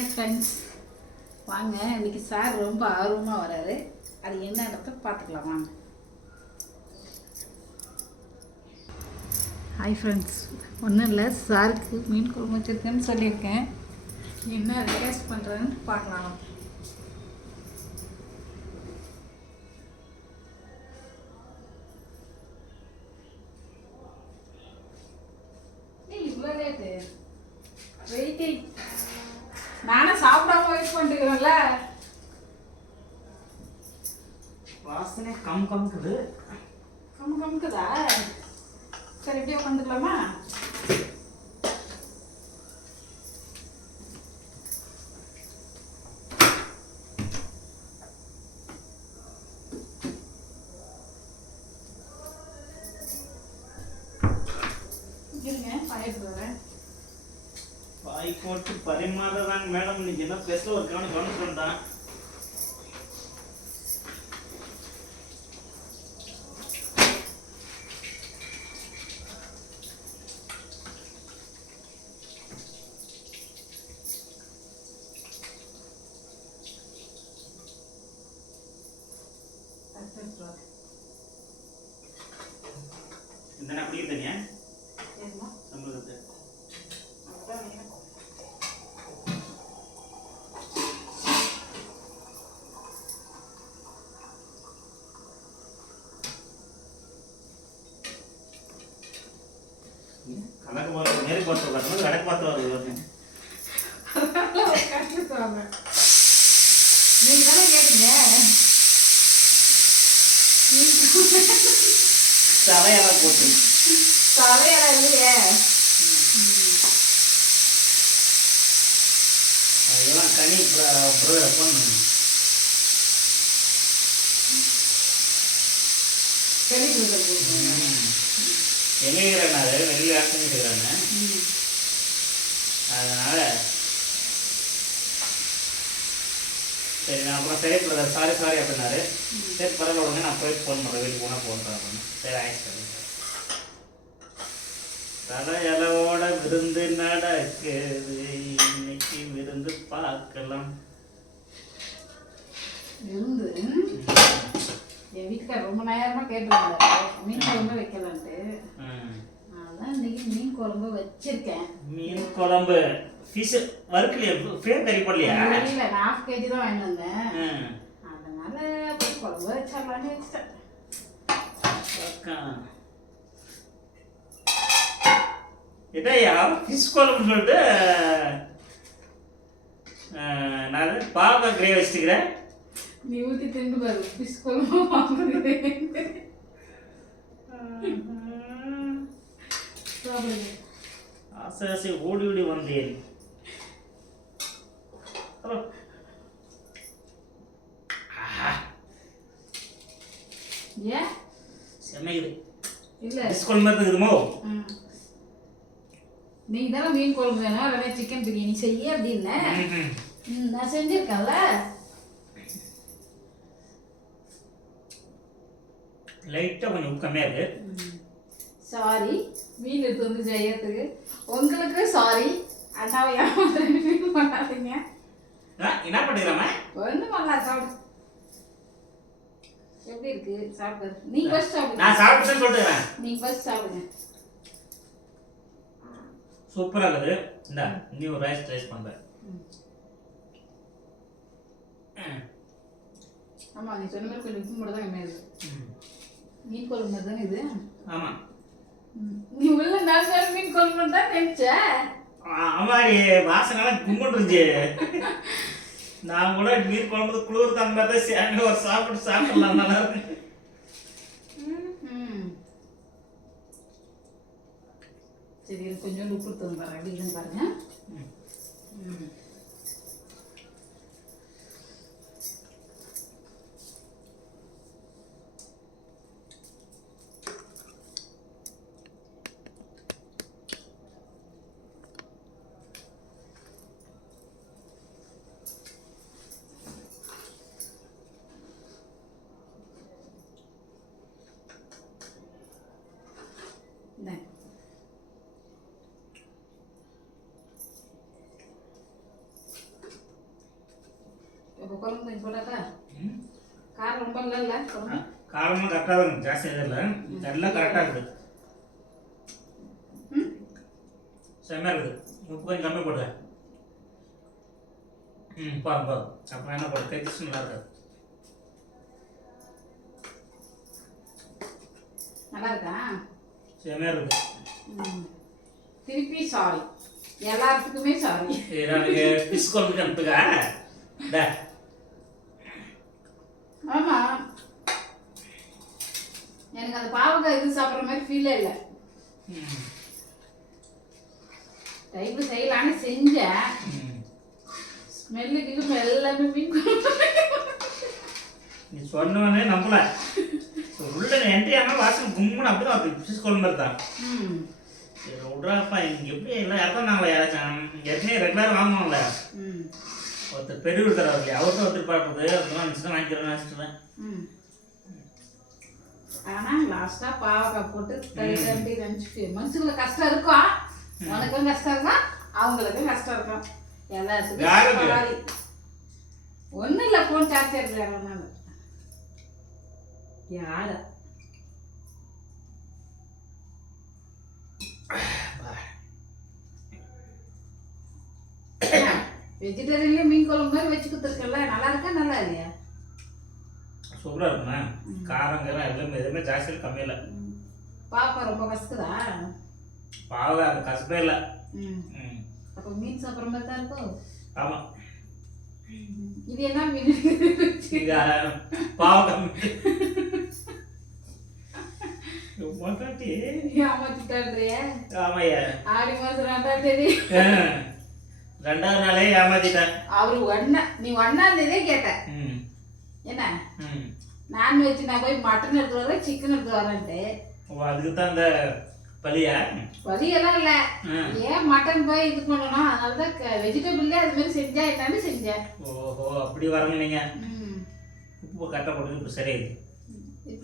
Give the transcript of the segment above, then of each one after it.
Hi friends, வாங்க. இன்றைக்கி sir ரொம்ப ஆர்வமாக வராரு. அது என்னன்றத பார்த்துக்கலாம் வாங்க. ஹாய் ஃப்ரெண்ட்ஸ், ஒன்றும் இல்லை, சாருக்கு மீன் குழம்பு வச்சுருக்கேன்னு சொல்லியிருக்கேன். என்ன டேஸ்ட் பண்ணுறேன்னு பார்க்கலாம். இவ்வளோ லேட்டு வெயிட்டிங். நானும் சாப்பிடாம வெயிட் பண்ணிட்டுக்கிறேன்ல. வாசனை கம்குது. கம்குதா? சரி, இப்படியே உட்காந்துக்கலாமா? இருங்க, பாயிட்டு வரேன். பாய் போட்டு பரிமாறுறாங்க மேடம். இன்னைக்கு என்ன ஸ்பெஷல் ஒரு கவனிச்சு பண்ணிட்டான். இந்த அப்படியே தனியா சம்பளத்தை கணக்கு பார்த்து நேருக்கு பார்த்து வரணும், கணக்கு பார்த்து வருது. நீங்க தானே கேட்டீங்க. தலையெல்லாம் போட்டு தலையெல்லாம் இல்லையே. அதெல்லாம் கனி பிரதரை ஃபோன் பண்ணி எங்கே இருக்கிறாரு, வெளியில் ஆக்ஷன் இருக்கிறாங்க. அதனால சரி, நான் அப்புறம் சரி பிரதர் சாரி அப்படின்னாரு. சரி பரவாயில்ல விடுங்க, நான் போய் ஃபோன் பண்ணுறேன், வீட்டுக்கு போனால் ஃபோன் பண்ணுறேன் அப்படின்னு. சரி ஆயிடுச்சு. தலையளவோட விருந்து நடக்குது, இன்னைக்கு விருந்து பார்க்கலாம். விருந்து என் வீட்டுக்கார் ரொம்ப நேரமாக கேட்டுருந்தாரு மீன் குழம்பு வைக்கலான்ட்டு. அதான் இன்னைக்கு மீன் குழம்பு வச்சிருக்கேன். மீன் குழம்பு ஃபிஷ் வறுக்கலையா? ஃப்ரேம் கறி போடலையா? இல்லை, நான் ½ kg தான் வாங்கிட்டு வந்தேன். அதனால அப்படி குழம்பு வச்சிடலான்னு வச்சுட்டேன். இதையா ஃபிஷ் குழம்புன்னு சொல்லிட்டு நான் பாவக்காய் கிரேவி வச்சுக்கிறேன். நீ ஊற்றி திண்டு பாரு, ஃபிஷ் குழம்பு சாப்பிடுங்க. ஆசை ஆசை ஓடி ஓடி வந்தேன். ஏன் செமைக்குது? இல்லை, ஃபிஷ் குழம்பு மாதிரி இருக்குதுமோ? நீ தானே மீன் குழம்பு வேணும், இல்லைன்னா சிக்கன் பிரியாணி செய்ய அப்படின்னு நான் செஞ்சிருக்கேன்ல. லைட்டாக கொஞ்சம் உப்பு கம்மியாக இருக்கு. சாரி, மீன் எடுத்து வந்து செய்யறதுக்கு உங்களுக்கு சாரி. அண்ணாவை ஏமாத்துறேன்னு ஃபீல் பண்ணாதீங்க. என்ன பண்ணிடுறாம ஒன்றும் பண்ணலாம். சாப்பிடு, எப்படி இருக்கு சாப்பிடு. நீங்க ஃபர்ஸ்ட் சாப்பிடுங்க. நான் சாப்பிட்டுன்னு சொல்லிட்டுறேன். நீங்க ஃபர்ஸ்ட் சாப்பிடுங்க. சூப்பராக இருக்குது. இந்தா நீ ஒரு ரைஸ் பண்ணுற. ஆமாம், நீ சொன்ன மாதிரி கொஞ்சம் உப்பு மட்டும் தான் கம்மியாக இருக்கு. மீன் குழம்பு மாதிரி தானே இது? ஆமாம். நீ உள்ள நாலு மீன் குழம்பு தான் நினைச்ச. ஆமாடி, வாசனைலாம் கும்பிட்டு இருந்துச்சு. நான் கூட மீன் குழம்பு குளிர் தங்க மாதிரி தான் சேர்ந்து ஒரு சாப்பிடலாம், நல்லா இருக்கு. சரி, கொஞ்சம் உப்பு தூங்க பாருங்க, அப்படின்னு பாருங்க. இப்போ குழம்பு கொஞ்சம் போட்டாக்கா காரம் ரொம்ப இல்லைல்ல குழம்பு காரமாக கரெக்டாக தான் இருக்குது, ஜாஸ்தி எதுவும் இல்லை, எல்லாம் கரெக்டாக இருக்குது. செம்மையாக இருக்குது. உப்பு கொஞ்சம் கம்மி போடுங்க. பாருங்க அப்புறம் என்ன போடு, டேஸ்ட் நல்லா இருக்காது. நல்லா இருக்கா? செம்மையாக இருக்குது. திருப்பி சாரி, எல்லாத்துக்குமே சாரி. எனக்கு ஃபிஷ் குழம்பு அனுப்புங்க. ஆமாம், எனக்கு அந்த பாவக்காய் இது சாப்பிட்ற மாதிரி ஃபீலே இல்லை. டைப்பு செய்யலான்னு செஞ்சேன், ஸ்மெல்லுக்கு எல்லாமே மீன் நீ சொன்னவனே நம்பல. உள்ள என்ட்ரி ஆனால் வாசல் கும்முன்னு அப்படி தான் ஃபிஷ் குழம்பு தான். விட்றாப்பா எனக்கு எப்படி எல்லாம் இறந்தாங்களா யாராச்சும் ஏற்கனவே ரெகுலராக வாங்குவாங்கள. ஒருத்தர் பெரிய ஒருத்தர் அவருக்கு அவர்கிட்ட ஒருத்தர் பார்ப்பது அப்படிலாம் நினச்சிட்டு வாங்கிக்கிறேன்னு நினச்சிட்டுவேன். ஆனால் லாஸ்ட்டாக பாவக்காய் போட்டு தள்ளி நினச்சிட்டு மனுஷங்களுக்கு கஷ்டம் இருக்கும், உனக்கும் கஷ்டம் இருக்கும், அவங்களுக்கும் கஷ்டம் இருக்கும், எல்லாத்துக்கும். ஒன்றும் இல்லை, ஃபோன் சார்ஜ் எடுத்து வேற ஒன்றும் இல்லை. யார வெஜிடேரியன்லேயே மீன் குழம்பு மாதிரி வச்சு கொடுத்துருக்கல, நல்லா இருக்கா நல்லா இல்லையா? சூப்பராக இருக்குண்ணா. காரங்கெல்லாம் எல்லாம் எதுவுமே ஜாஸ்தி கம்மியாக இல்லை. பாப்பா ரொம்ப கஷ்டதா? பாவம் அது கஷ்டமே இல்லை. அப்போ மீன் சாப்பிட்ற மாதிரி தான் இருக்கும். ஆமாம். இது என்ன மீன்? பாவம் ஏமாத்திட்டான்றிய? ஆமாய்யா, ஆடி மாதம் 2ஆம் தேதி 2வது நாளே ஏமாத்திட்டேன். அவரு நீ 1ஆம் தேதியே கேட்ட என்ன நான்வெஜ், நான் போய் மட்டன் எடுத்து வரேன், சிக்கன் எடுத்து வரேன்ட்டு. அதுக்கு தான் இந்த பலியா? பலியெல்லாம் இல்லை, ஏன் மட்டன் போய் இது பண்ணணும், அதனால தான் வெஜிடபிள்லேயே அது மாதிரி செஞ்சா என்னன்னு செஞ்சேன். ஓஹோ, அப்படி வரணும் நீங்கள். உப்பு கரெக்டாக போடுறது இப்போ சரியாயிடுது.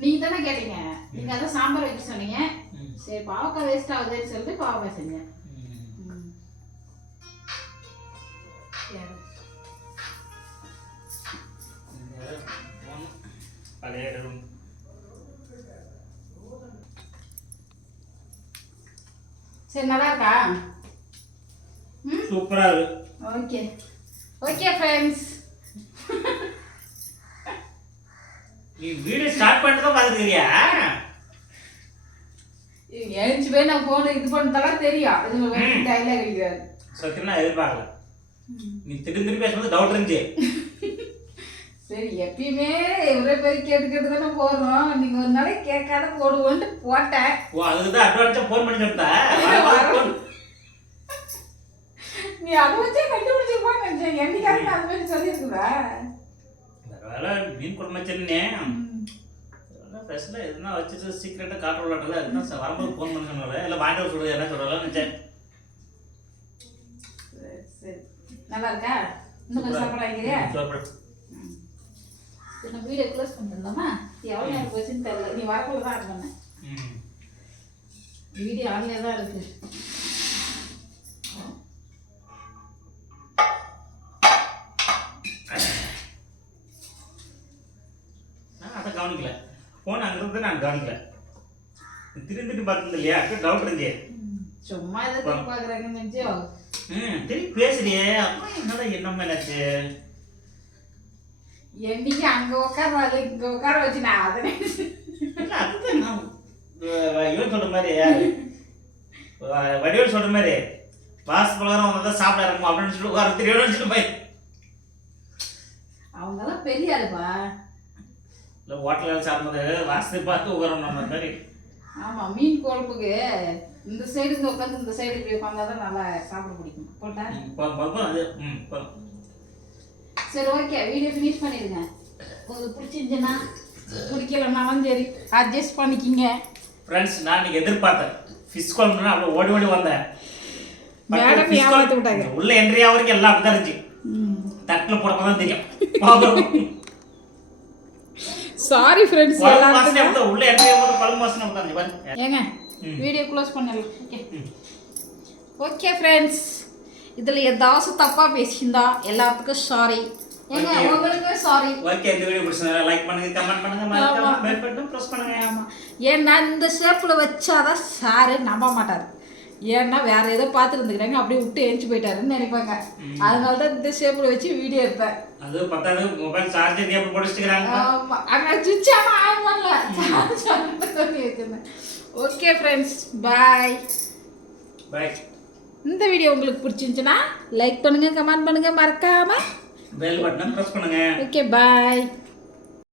நீங்க தானே கேட்டீங்க, நீங்க அதான் சாம்பார் வைக்க சொன்னீங்க. சரி பாவக்காய் வேஸ்ட் ஆகுதுன்னு சொல்லிட்டு பாவக்காய் செஞ்சேன். சரி நல்லா இருக்கா? சூப்பரா இருக்கு. ஓகே ஓகே ஃப்ரெண்ட்ஸ், நீ வீடியோ ஸ்டார்ட் பண்ணிட்டு தான் பாத்துக்கிறியா? ஏஞ்சி போய் நான் போன இது பண்ணதெல்லாம் தெரியும், இது டைலாக் அடிக்கிறாரு. சத்தியமா எதிர்பார்க்கல. நீ திரும்பி பேசும்போது டவுட் இருந்துச்சு. சரி எப்பயுமே எவ்வளோ பேர் கேட்டு தானே போடுறோம், நீங்க ஒரு நாளைக்கு கேட்காத போடுவோன்ட்டு போட்டேன். ஓ, அதுக்கு தான் அட்வான்ஸா ஃபோன் பண்ணி சொல்லிட்டா? நீ அதை வச்சே கண்டுபிடிச்சிருப்பான்னு நினைச்சேன். என்னைக்காவது அது மாதிரி சொல்லியிருக்குதா? வேலை மீன் குழம்பு வச்சிருந்தேன், ஸ்பெஷலாக எதுனா வச்சுட்டு சீக்கிரட்டாக காட்ட விளாட்டல, அதுதான் வரும்போது ஃபோன் பண்ண சொன்னால, இல்லை வாங்கிட்டு சொல்றது என்ன சொல்லலாம் நினச்சேன். சரி நல்லா இருக்கா? இன்னும் கொஞ்சம் சாப்பிட்றாங்கிறியா? நான் வீடியோ க்ளோஸ் பண்ணிருந்தோமா, எவ்வளோ நேரம் போச்சுன்னு தெரியல, நீ வரக்குள்ள தான் ஆட் பண்ணேன். வீடியோ ஆன்லேயே தான் இருக்கு. நான் அதை கவனிக்கல, ஃபோன் அங்கிருந்து நான் கவனிக்கல, திரும்பி பார்த்தது இல்லையா? டவுட் இருந்துச்சு. சும்மா எதை பார்க்குறாங்கன்னு நினச்சோ. திருப்பி பேசுறியே, அப்புறம் என்னடா என்னம்மா என்னாச்சு? என்னைக்கு அங்கே உட்கார இங்கே உட்கார வச்சு நான் அதை அதுதான் நான் இவன் சொல்ற மாதிரி, வடிவல் சொல்ற மாதிரி வாசு பலகாரம் அவங்க தான் சாப்பிட இறக்கும் அப்படின்னு சொல்லிட்டு உட்கார தெரியும் சொல்லி போய். அவங்கெல்லாம் பெரிய ஆளுப்பா. இல்லை ஹோட்டலில் சாப்பிடும்போது வாசத்தை பார்த்து உட்காரணும் அந்த மாதிரி. ஆமாம், மீன் குழம்புக்கு இந்த சைடு இருந்து உட்காந்து இந்த சைடு இப்படி உட்காந்தா தான் நல்லா சாப்பிட பிடிக்கும். போட்டா அது சரி ஓகே, வீடியோ ஃபினிஷ் பண்ணிடுங்க. உங்களுக்கு பிடிச்சிருந்துச்சுன்னா பிடிக்கலனாலும் சரி அட்ஜஸ்ட் பண்ணிக்கிங்க. ஃப்ரெண்ட்ஸ், நான் இன்னைக்கு எதிர்பார்த்தேன் ஃபிஷ் குழம்புனா அப்படியே ஓடி ஓடி வந்தேன். மேடம் ஏமாத்து விட்டாங்க. உள்ள என்ட்ரி ஆகிறதுக்கு எல்லாம் அப்படிதான் இருந்துச்சு. தட்டில் போடப்போ தான் தெரியும். சாரி ஃப்ரெண்ட்ஸ், எல்லாரும் உள்ள என்ட்ரி ஆகும்போது குழம்பு வாசனை அப்படிதான் பாருங்க. ஏங்க வீடியோ க்ளோஸ் பண்ணிடலாம். ஓகே ஓகே ஃப்ரெண்ட்ஸ், இதில் ஏதாச்சும் தப்பாக பேசியிருந்தா எல்லாத்துக்கும் சாரி. ஏங்க உங்களுக்கு சாரி. ஓகே, இந்த வீடியோ பிடிச்சதா லைக் பண்ணுங்க, கமெண்ட் பண்ணுங்க, மறக்காம பெல் பட்டன் பிரஸ் பண்ணுங்க. ஆமா. ஏன்னா இந்த ஷேப்ல வச்சாதான் சாரு நம்ப மாட்டாரு. ஏன்னா வேற ஏதோ பார்த்துருந்துக்கிறாங்க அப்படியே விட்டு எழுந்து போயிட்டாருன்னு நினைப்பாங்க. அதனால தான் இந்த ஷேப்ல வச்சு வீடியோ எடுப்பேன். அது பத்தாது மொபைல் சார்ஜர் கேபிள் போட்டுச்சுக்கிறாங்க. ஆமா, அங்க சுவிட்ச் ஆன் பண்ணல, சார்ஜ் ஆன் பண்ணி வச்சிருந்தேன். ஓகே ஃப்ரெண்ட்ஸ், பாய். பாய். இந்த வீடியோ உங்களுக்கு பிடிச்சிருந்துச்சுன்னா லைக் பண்ணுங்க, கமெண்ட் பண்ணுங்க, மறக்காம பெல் பட்டனை பிரஸ் பண்ணுங்க. ஓகே, பாய்.